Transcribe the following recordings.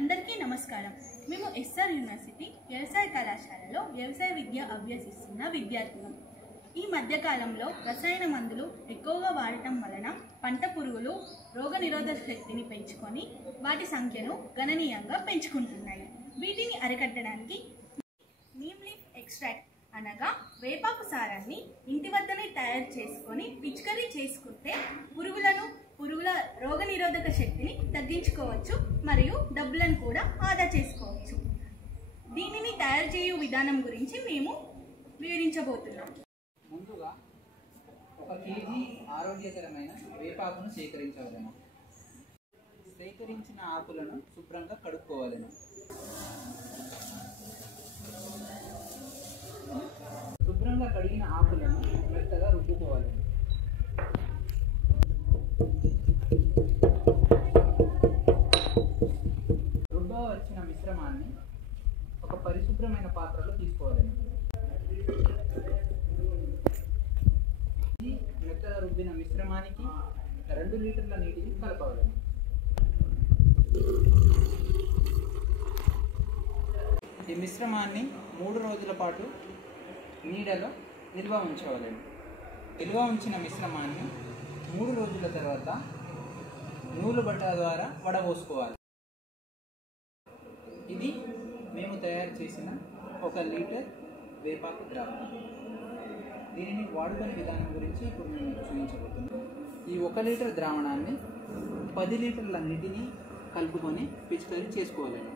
అందరికీ నమస్కారం. మేము ఎస్ఆర్ యూనివర్సిటీ వ్యవసాయ కళాశాలలో వ్యవసాయ విద్య అభ్యసిస్తున్న విద్యార్థులం. ఈ మధ్యకాలంలో రసాయన మందులు ఎక్కువగా వాడటం వలన పంట పురుగులు రోగనిరోధక శక్తిని పెంచుకొని వాటి సంఖ్యను గణనీయంగా పెంచుకుంటున్నాయి. వీటిని అరికట్టడానికి నీమ్ లీఫ్ ఎక్స్ట్రాక్ట్ అనగా వేపాకు సారాన్ని ఇంటి వద్దనే తయారు చేసుకొని పిచికారీ చేసుకుంటే పురుగుల రోగనిరోధక శక్తిని తగ్గించుకోవచ్చు మరియు డబ్బులను కూడా ఆదా చేసుకోవచ్చు. దీనిని తయారు చేయు విధానం గురించి మేము వివరించబోతున్నాం. ముందుగా 1 కేజీ ఆరోగ్యకరమైన వేపాకును సేకరించవలెను. సేకరించిన ఆకులను శుభ్రంగా కడుక్కోవాలను. శుభ్రంగా కడిగిన ఆకులను మెత్తగా రుద్దుకోవాలను. వచ్చిన మిశ్రమాన్ని ఒక పరిశుభ్రమైన పాత్రలో తీసుకోవాలని. ఈ మెత్తగా రుబ్బిన మిశ్రమానికి 2 లీటర్ల నీటిని కలపవాలని. ఈ మిశ్రమాన్ని 3 రోజుల పాటు నీడలో నిల్వ ఉంచవాలని. నిల్వ ఉంచిన మిశ్రమాన్ని 3 రోజుల తర్వాత నూలు బట్ట ద్వారా వడబోసుకోవాలి. ఇది మేము తయారు చేసిన 1 లీటర్ వేపాకు ద్రావణం. దీనిని వాడుకునే విధానం గురించి ఇప్పుడు మేము చూపించబోతున్నాం. ఈ 1 లీటర్ ద్రావణాన్ని 10 లీటర్ల నీటిని కలుపుకొని పిచికారీ చేసుకోవాలండి.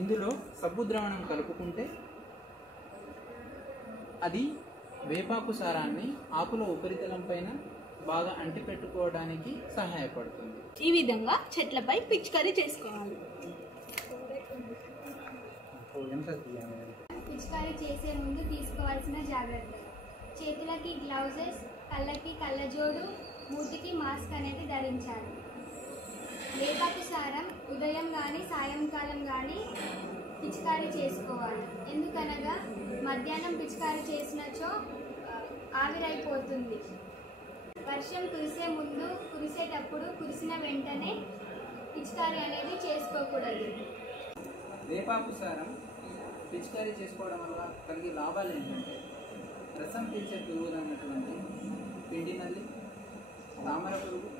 ఇందులో సబ్బు ద్రావణం కలుపుకుంటే అది వేపాకు సారాన్ని ఆకుల ఉపరితలం పైన బాగా అంటిపెట్టుకోవడానికి సహాయపడుతుంది. ఈ విధంగా చెట్లపై పిచికారీ చేసుకోవాలి. పిచికారీ చేసే ముందు తీసుకోవాల్సిన జాగ్రత్తలు: చేతులకి గ్లౌజెస్, కళ్ళకి కళ్ళజోడు, మూతికి మాస్క్ అనేది ధరించాలి. వేపాకు సారం ఉదయం కానీ సాయంకాలం కానీ పిచికారీ చేసుకోవాలి. ఎందుకనగా మధ్యాహ్నం పిచికారీ చేసినచో ఆవిరైపోతుంది. వర్షం కురిసే ముందు, కురిసేటప్పుడు, కురిసిన వెంటనే పిచికారీ అనేది చేసుకోకూడదు. వేపాకు సారం పిచికారీ చేసుకోవడం వల్ల కలిగే లాభాలు ఏంటంటే రసం పీల్చే పురుగులు అన్నటువంటి పిండి నల్లి, తామర పురుగు,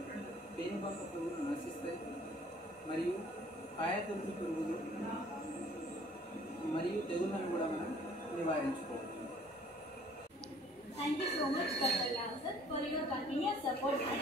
పేనుబంక పురుగులు నశిస్తాయి. మరియు కాయతొలుచు పురుగులు మరియు తెగుళ్ళను కూడా మనం నివారించుకోవచ్చు. Thank you so much, Dr. Lasar, for your continuous support and